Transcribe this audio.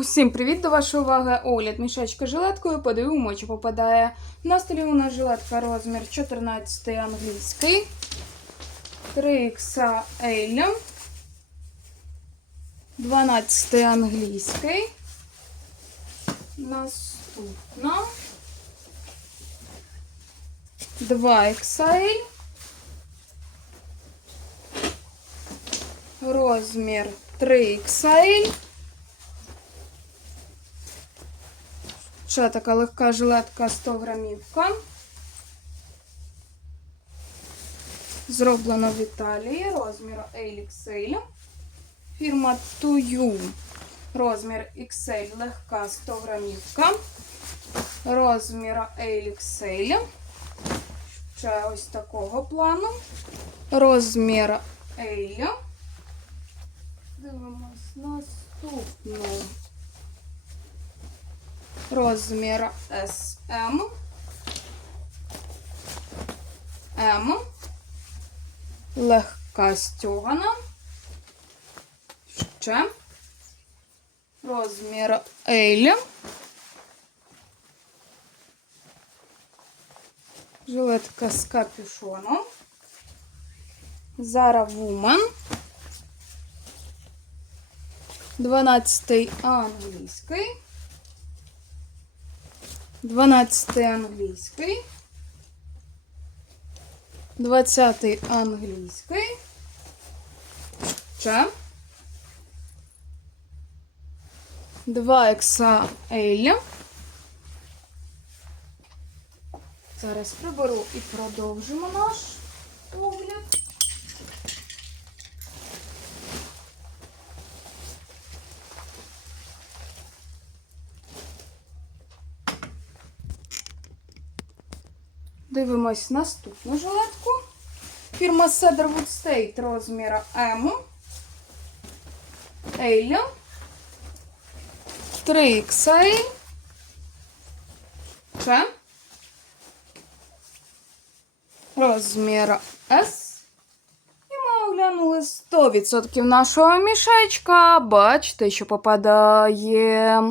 Усім привіт до вашої уваги. Огляд мішечка жилеткою. Подивимо, чи попадає. На столі у нас жилетка розмір 14 англійський. 3XL. 12 англійський. Наступна. 2XL. Розмір 3XL. Ще така легка жилетка 100 грамівка. Зроблено в Італії розміру XL. Фірма Tuyu. Розмір XL легка 100 грамівка. Розміру XL. Ще ось такого плану. Розмір L. Дивимось наступну розмір SM. М. Легка стягана. Ще. Розмір L. Жилетка з капюшоном. Zara Woman. 12 англійський. 12 англійський. 20 англійський. Ще. 2 XL. Зараз приберу і продовжимо наш огляд. Дивимось наступну жилетку. Фірма Cedarwood State розміра М. L. 3XL. Ще. Розмір S. Оглянули 100% нашого мішечка. Бачите, що попадає.